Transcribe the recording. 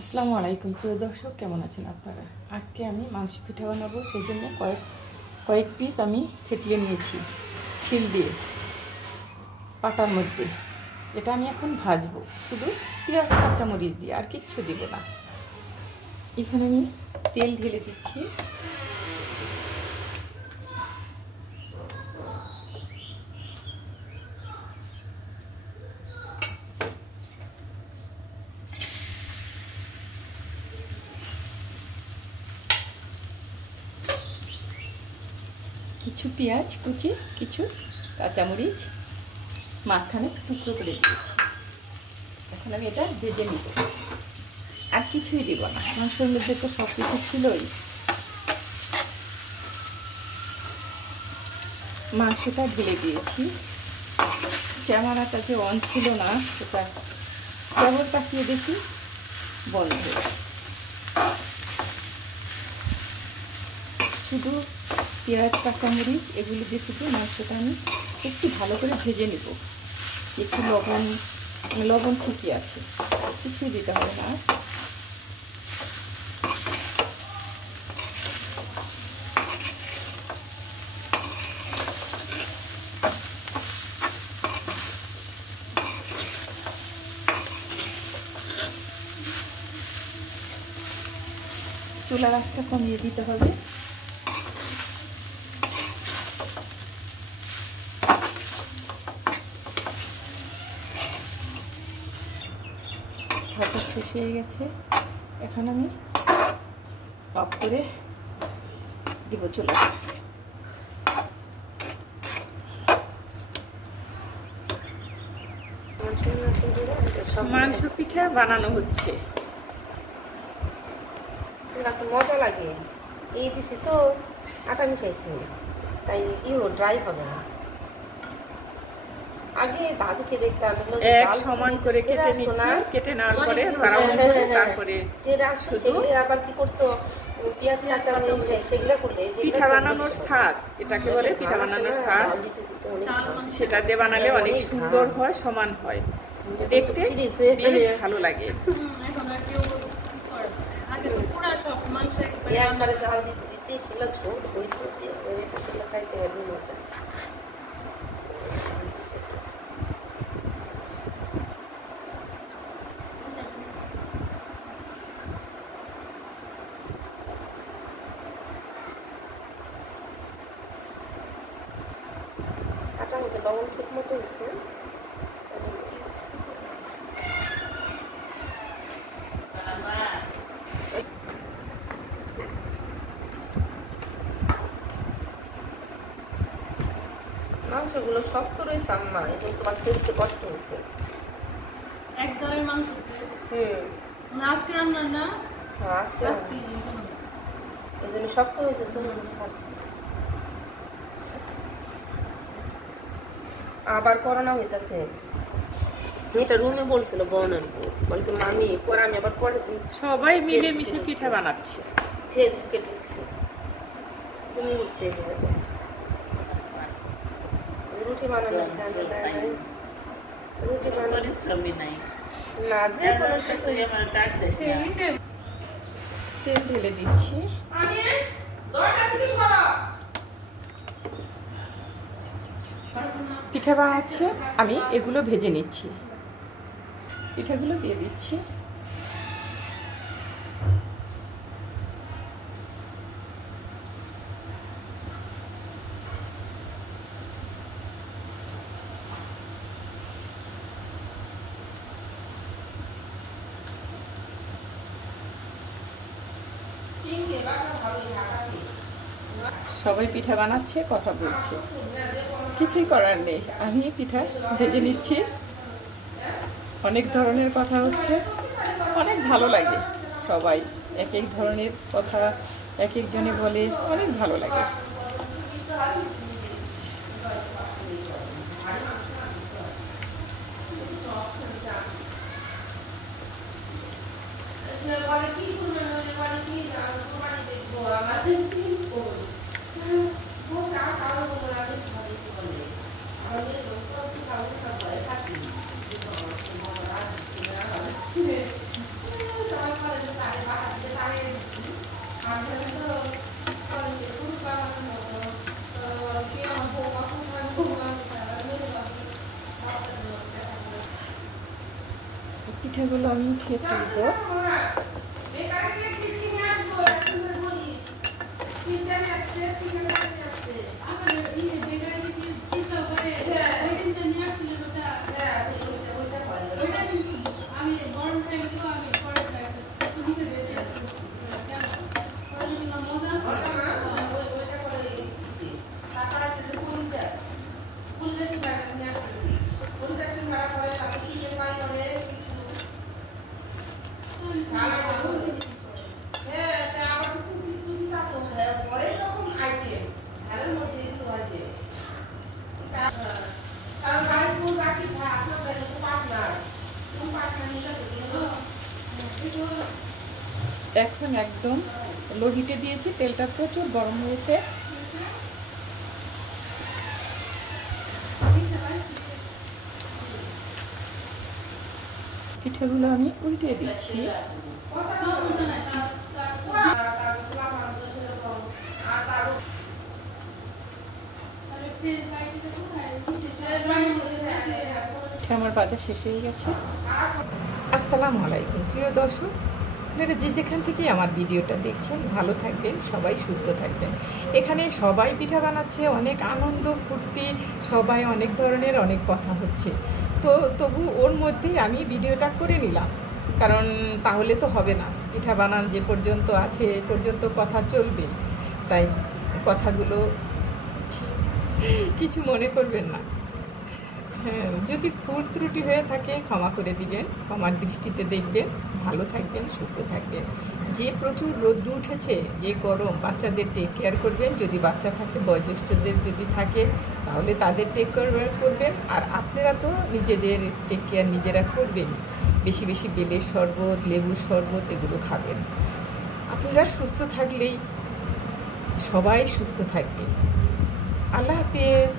আসসালামু আলাইকুম প্রিয় দর্শক, কেমন আছেন আপনারা? আজকে আমি মাংস পিঠা বানাবো, সেই জন্য কয়েক পিস আমি থেতলে নিয়েছি শিল দিয়ে পাটার মধ্যে। এটা আমি এখন ভাজবো শুধু পেঁয়াজ কাঁচামরিচ দিয়ে, আর কিচ্ছু দিব না। এখানে আমি তেল ঢেলে দিচ্ছি। কিছু পেঁয়াজ কুচি, কিছু কাঁচামরিচ মাঝখানে টুকরো করে দিয়েছি। এখন আমি এটা ভেজে নিব, আর কিছুই দিব না। মাংসের মধ্যে তো সব কিছু ছিলই। মাংসটা ঢেলে দিয়েছি। ক্যামেরাটা যে অন ছিল না, সেটা কেবল তাকিয়ে দেখি বন্ধ। শুধু পেঁয়াজ কাঁচামরিচ এগুলি দিয়ে শুধু মাংসটা আমি একটু ভালো করে ভেজে নেব। একটু লবণ ঠিকই আছে, কিছুই দিতে হবে না। চুলার আঁচটা কমিয়ে দিতে হবে। ভাজা শেষ হয়ে গেছে, এখন আমি অফ করে দিব চুলা। মাংস পিঠা বানানো হচ্ছে। মজা লাগে, এই দিছি তো আটা মিশাইছি, তাই ড্রাই হবে না। আগে দাদিকে দেখতাম এক সমান করে কেটে নিচ্ছি, কেটে নেওয়ার পরে তারপরে সেগুলো আবার কি করতো, পেঁয়াজ কাঁচা সেগুলো করলে পিঠা বানানোর ছাঁচ, এটাকে বলে পিঠা বানানোর ছাঁচ। সেটা দিয়ে বানালে অনেক সুন্দর হয়, সমান হয়, দেখতে ভালো লাগে। জাল দিতে সেটা ঝোল ওই সেটা খাইতে হবে মজা। আটার মধ্যে লবণ ঠিক মতো হয়েছে। মাংসগুলো শক্ত রয়েছে আম্মা, এখন তোমার খেতে কষ্ট হয়েছে। এক জনের মাংস আজকে রান্না না, আজকে এই জন্য শক্ত হয়েছে। তুমি আবার করোনা হইতেছে। এটা রুমে বলছিল বোনের বলতে মামি, পরে আমি আবার পরে সবাই মিলে মিশে পিঠা বানাচ্ছে। ফেসবুকে ঢুকছি, তুমি উঠতে যায় রুটি বানানো, রুটি বানানো না, যে কোনো তেল ঢেলে দিচ্ছি। পিঠা বানাচ্ছে, আমি এগুলো ভেজে নিচ্ছি। পিঠাগুলো দিয়ে দিচ্ছি। সবাই পিঠা বানাচ্ছে, কথা বলছে, কিছুই করার নেই। আমি পিঠা ভেজে নিচ্ছি, অনেক ধরনের কথা হচ্ছে, অনেক ভালো লাগে। সবাই এক এক ধরনের কথা এক একজনে বলে, অনেক ভালো লাগে। পিঠেগুলো আমি উঠিয়ে ফেলবো। এখন একদম লো হিটে দিয়েছি, তেলটা প্রচুর গরম হয়েছে। পিঠেগুলো আমি উল্টে দিচ্ছি। আমার বাজার শেষ হয়ে গেছে। আসসালামু আলাইকুম প্রিয় দর্শক, আপনারা যে যেখান থেকে আমার ভিডিওটা দেখছেন ভালো থাকবেন, সবাই সুস্থ থাকবেন। এখানে সবাই পিঠা বানাচ্ছে, অনেক আনন্দ ফুর্তি, সবাই অনেক ধরনের অনেক কথা হচ্ছে। তো তবু ওর মধ্যেই আমি ভিডিওটা করে নিলাম, কারণ তাহলে তো হবে না। পিঠা বানান যে পর্যন্ত আছে এ পর্যন্ত কথা চলবে, তাই কথাগুলো কিছু মনে করবেন না। হ্যাঁ, যদি ভুল ত্রুটি হয়ে থাকে ক্ষমা করে দিবেন, ক্ষমার দৃষ্টিতে দেখবেন। ভালো থাকবেন, সুস্থ থাকবেন। যে প্রচুর রোদ্র উঠেছে, যে গরম, বাচ্চাদের টেক কেয়ার করবেন। যদি বাচ্চা থাকে, বয়োজ্যেষ্ঠদের যদি থাকে তাহলে তাদের টেক কেয়ার করবেন। আর আপনারা তো নিজেদের টেক কেয়ার নিজেরা করবেন। বেশি বেশি বেলের শরবত, লেবুর শরবত এগুলো খাবেন। আপনারা সুস্থ থাকলেই সবাই সুস্থ থাকবে। আল্লাহ হাফেজ।